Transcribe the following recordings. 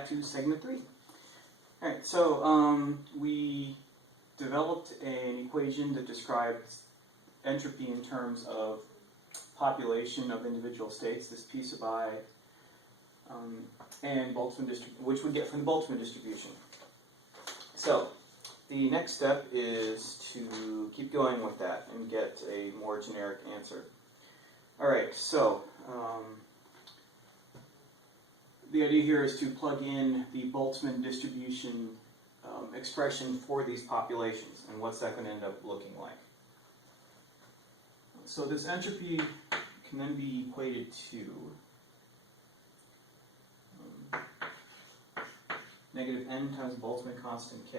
Back to segment 3. All right, so we developed an equation that describes entropy in terms of population of individual states, this P sub I, and Boltzmann distribution, which we get from the Boltzmann distribution. So the next step is to keep going with that and get a more generic answer. All right, so the idea here is to plug in the Boltzmann distribution expression for these populations, and what's that going to end up looking like. So this entropy can then be equated to negative n times Boltzmann constant k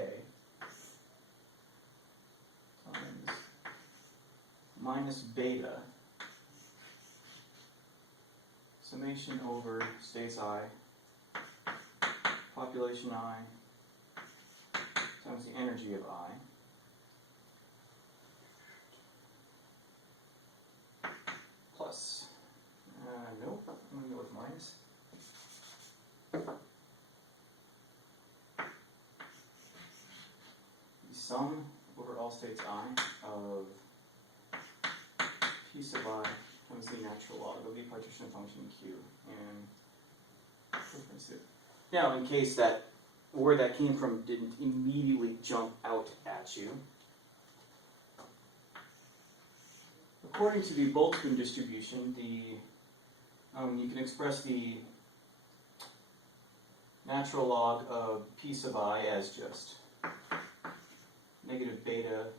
times minus beta summation over space I, population I, times the energy of I, plus, nope, I'm going to go with minus. The sum over all states I of P sub I times the natural log of the partition function Q, and now in case that where that came from didn't immediately jump out at you, according to the Boltzmann distribution, you can express the natural log of P sub I as just negative beta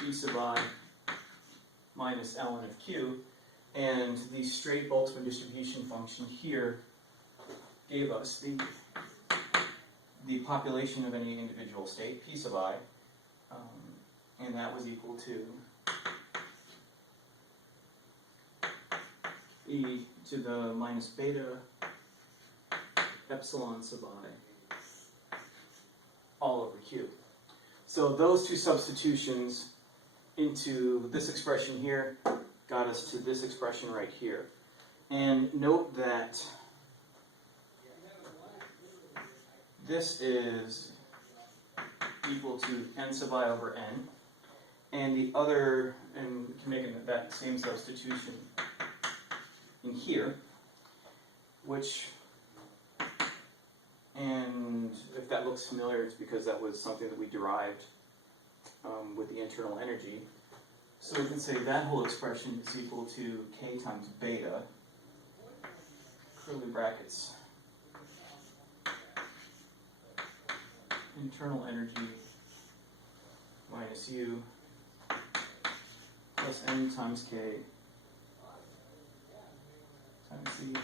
P sub I minus ln of Q, and the straight Boltzmann distribution function here gave us the population of any individual state, P sub I, and that was equal to e to the minus beta epsilon sub I all over Q. So those two substitutions into this expression here got us to this expression right here. And note that this is equal to n sub I over n, and the other, and we can make that same substitution in here, which, and if that looks familiar, it's because that was something that we derived with the internal energy. So we can say that whole expression is equal to k times beta, curly brackets, internal energy minus u plus n times k times the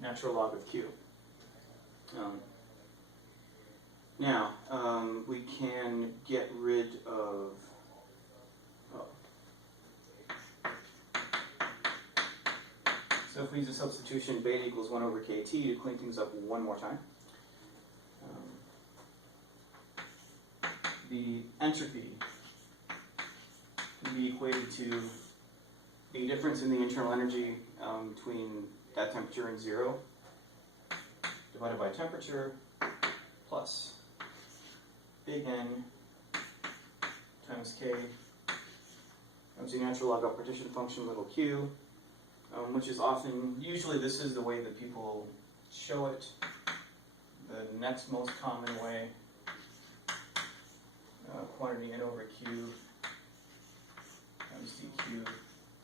natural log of q. Now, we can get rid of, so if we use a substitution, beta equals 1 over kt to clean things up one more time. The entropy can be equated to the difference in the internal energy between that temperature and 0 divided by temperature plus big N times K times the natural log of partition function little q, which is often, usually this is the way that people show it. The next most common way, quantity N over Q times dQ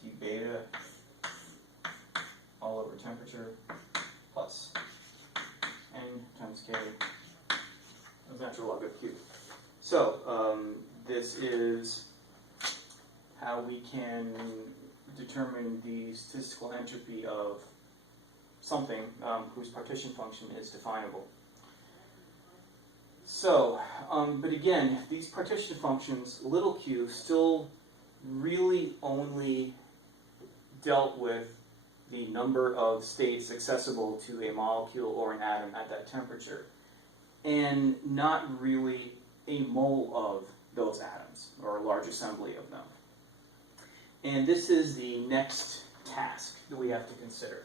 d beta all over temperature plus N times K times natural log of Q. So this is how we can determine the statistical entropy of something whose partition function is definable. So, but again, these partition functions, little q, still really only dealt with the number of states accessible to a molecule or an atom at that temperature, and not really a mole of those atoms, or a large assembly of them. And this is the next task that we have to consider.